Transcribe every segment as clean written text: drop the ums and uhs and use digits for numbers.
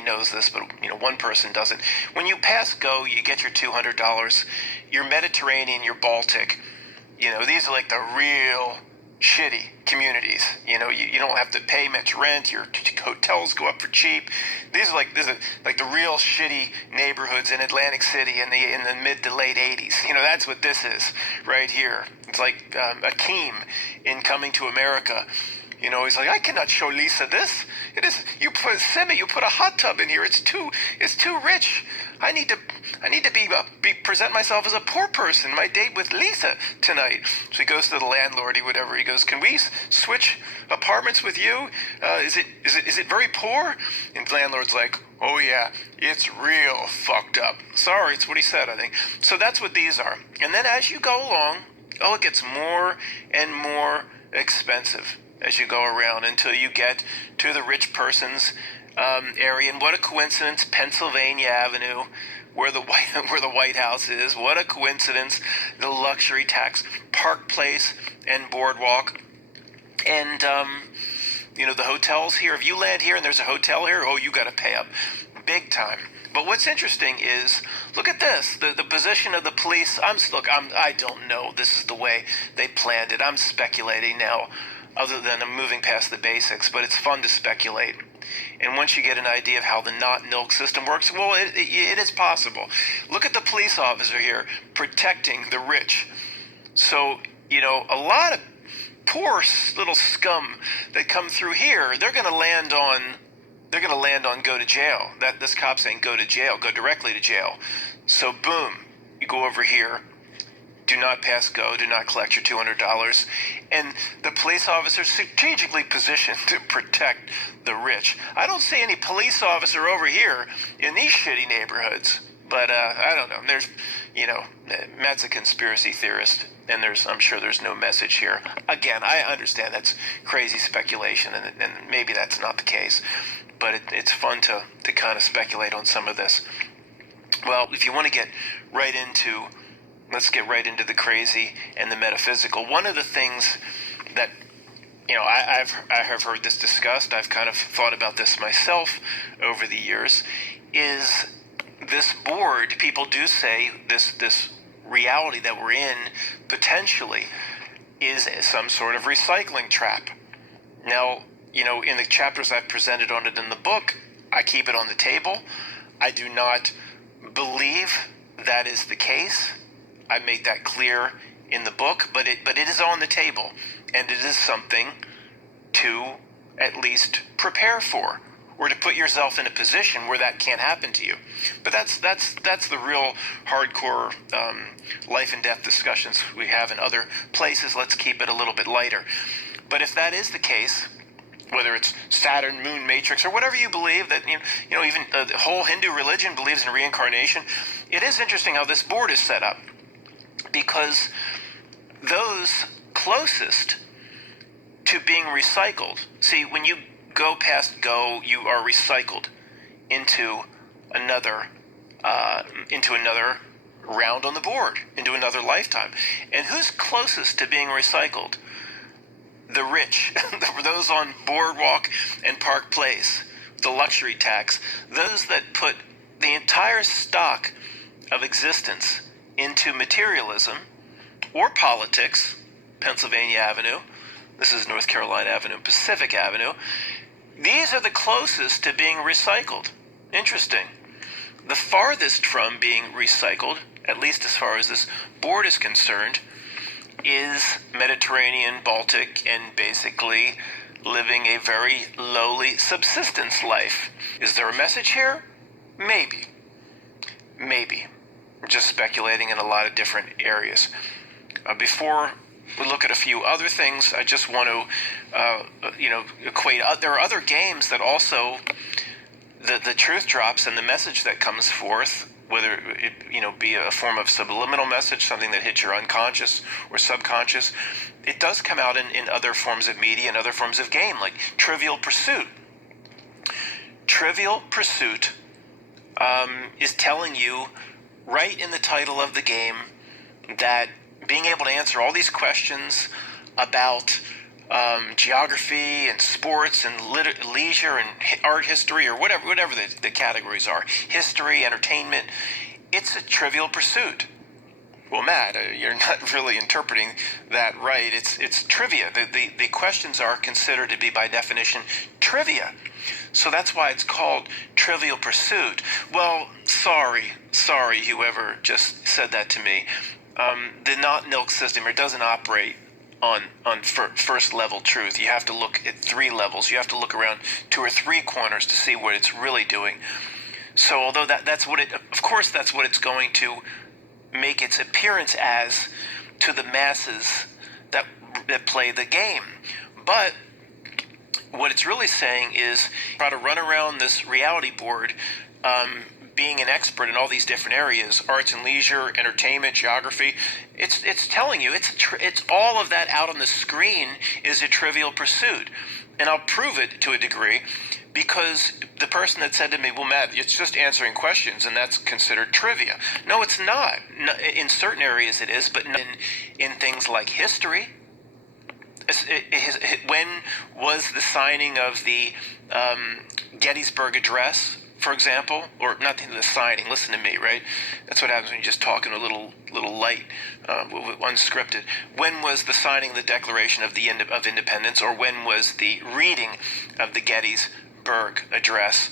knows this, but one person doesn't. When you pass go, you get your $200. Your Mediterranean, your Baltic, these are like the real shitty communities. You don't have to pay much rent. Your hotels go up for cheap. These are like the real shitty neighborhoods in Atlantic City in the mid to late '80s. That's what this is right here. It's like Akeem in Coming to America. He's like, I cannot show Lisa this. It is you put a hot tub in here. It's too rich. I need to present myself as a poor person. My date with Lisa tonight. So he goes to the landlord. He goes, can we switch apartments with you? Is it very poor? And the landlord's like, oh yeah, it's real fucked up. Sorry, it's what he said, I think. So that's what these are. And then as you go along, it gets more and more expensive as you go around until you get to the rich person's area. And what a coincidence, Pennsylvania Avenue, where the White House is. What a coincidence, the luxury tax, Park Place and Boardwalk. And, the hotels here, if you land here and there's a hotel here, you got to pay up big time. But what's interesting is, look at this, the position of the police. I don't know. This is the way they planned it. I'm speculating now, other than I'm moving past the basics, but it's fun to speculate. And once you get an idea of how the not-nilk system works, well, it is possible. Look at the police officer here protecting the rich. So, a lot of poor little scum that come through here, they're going to land on go to jail. This cop's saying go to jail, go directly to jail. So boom, you go over here. Do not pass go, do not collect your $200. And the police officer's strategically positioned to protect the rich. I don't see any police officer over here in these shitty neighborhoods. But I don't know. There's, Matt's a conspiracy theorist, and I'm sure there's no message here. Again, I understand that's crazy speculation, and maybe that's not the case. But it's fun to kind of speculate on some of this. Well, if you want to get right into... Let's get right into the crazy and the metaphysical. One of the things that, I have heard this discussed, I've kind of thought about this myself over the years, is this board. People do say this reality that we're in potentially is some sort of recycling trap. Now, in the chapters I've presented on it in the book, I keep it on the table. I do not believe that is the case. I make that clear in the book, but it is on the table, and it is something to at least prepare for, or to put yourself in a position where that can't happen to you. But that's the real hardcore life and death discussions we have in other places. Let's keep it a little bit lighter. But if that is the case, whether it's Saturn, Moon, Matrix, or whatever you believe, that even the whole Hindu religion believes in reincarnation, it is interesting how this board is set up. Because those closest to being recycled, see, when you go past go, you are recycled into another round on the board, into another lifetime. And who's closest to being recycled? The rich, those on Boardwalk and Park Place, the luxury tax, those that put the entire stock of existence into materialism or politics, Pennsylvania Avenue, this is North Carolina Avenue, Pacific Avenue, these are the closest to being recycled. Interesting. The farthest from being recycled, at least as far as this board is concerned, is Mediterranean, Baltic, and basically living a very lowly subsistence life. Is there a message here? Maybe. We're just speculating in a lot of different areas. Before we look at a few other things, I just want to, equate. There are other games that also, the truth drops and the message that comes forth, whether it, be a form of subliminal message, something that hits your unconscious or subconscious, it does come out in other forms of media and other forms of game, like Trivial Pursuit. Trivial Pursuit is telling you right in the title of the game that being able to answer all these questions about geography and sports and leisure and art history, or whatever the categories are, history, entertainment. It's a trivial pursuit. Well, Matt, you're not really interpreting that right. It's trivia. The questions are considered to be, by definition, trivia. So that's why it's called Trivial Pursuit. Well, sorry, whoever just said that to me. The not-nilk system, it doesn't operate on first level truth. You have to look at 3 levels. You have to look around 2 or 3 corners to see what it's really doing. So although that's what of course that's what it's going to make its appearance as to the masses that play the game. But what it's really saying is try to run around this reality board, being an expert in all these different areas, arts and leisure, entertainment, geography. It's telling you, it's all of that out on the screen is a trivial pursuit. And I'll prove it to a degree, because the person that said to me, well, Matt, it's just answering questions and that's considered trivia. No, it's not. No, in certain areas it is, but in things like history. When was the signing of the Gettysburg Address, for example? Or not the signing, listen to me, right? That's what happens when you just talk in a little light, unscripted. When was the signing of the Declaration of Independence, or when was the reading of the Gettysburg Address?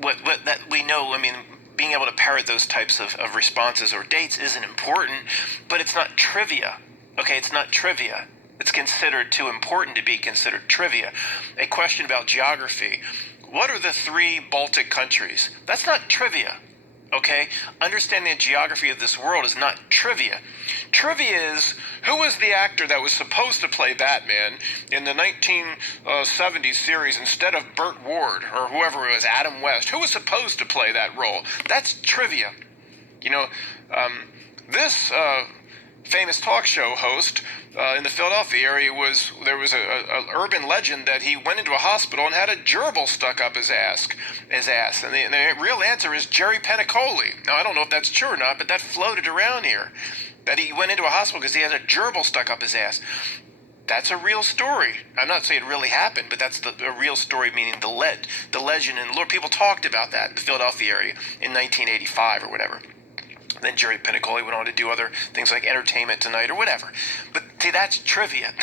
What that we know, I mean, being able to parrot those types of responses or dates isn't important, but it's not trivia. Okay, it's not trivia. It's considered too important to be considered trivia. A question about geography. What are the 3 Baltic countries? That's not trivia. Okay? Understanding the geography of this world is not trivia. Trivia is, who was the actor that was supposed to play Batman in the 1970s series instead of Burt Ward, or whoever it was, Adam West? Who was supposed to play that role? That's trivia. You know, this famous talk show host in the Philadelphia area there was a urban legend that he went into a hospital and had a gerbil stuck up his ass. And the real answer is Jerry Penacoli. Now, I don't know if that's true or not, but that floated around here, that he went into a hospital because he had a gerbil stuck up his ass. That's a real story. I'm not saying it really happened, but that's a real story, meaning the legend and lore. People talked about that in the Philadelphia area in 1985 or whatever. Then Jerry Penacoli went on to do other things like Entertainment Tonight or whatever. But see, that's trivia.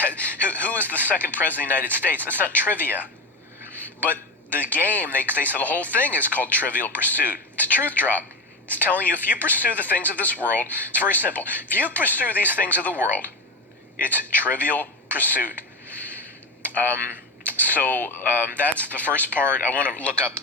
Who is the second president of the United States? That's not trivia. But the game, they say the whole thing is called Trivial Pursuit. It's a truth drop. It's telling you, if you pursue the things of this world, it's very simple. If you pursue these things of the world, it's Trivial Pursuit. So that's the first part. I want to look up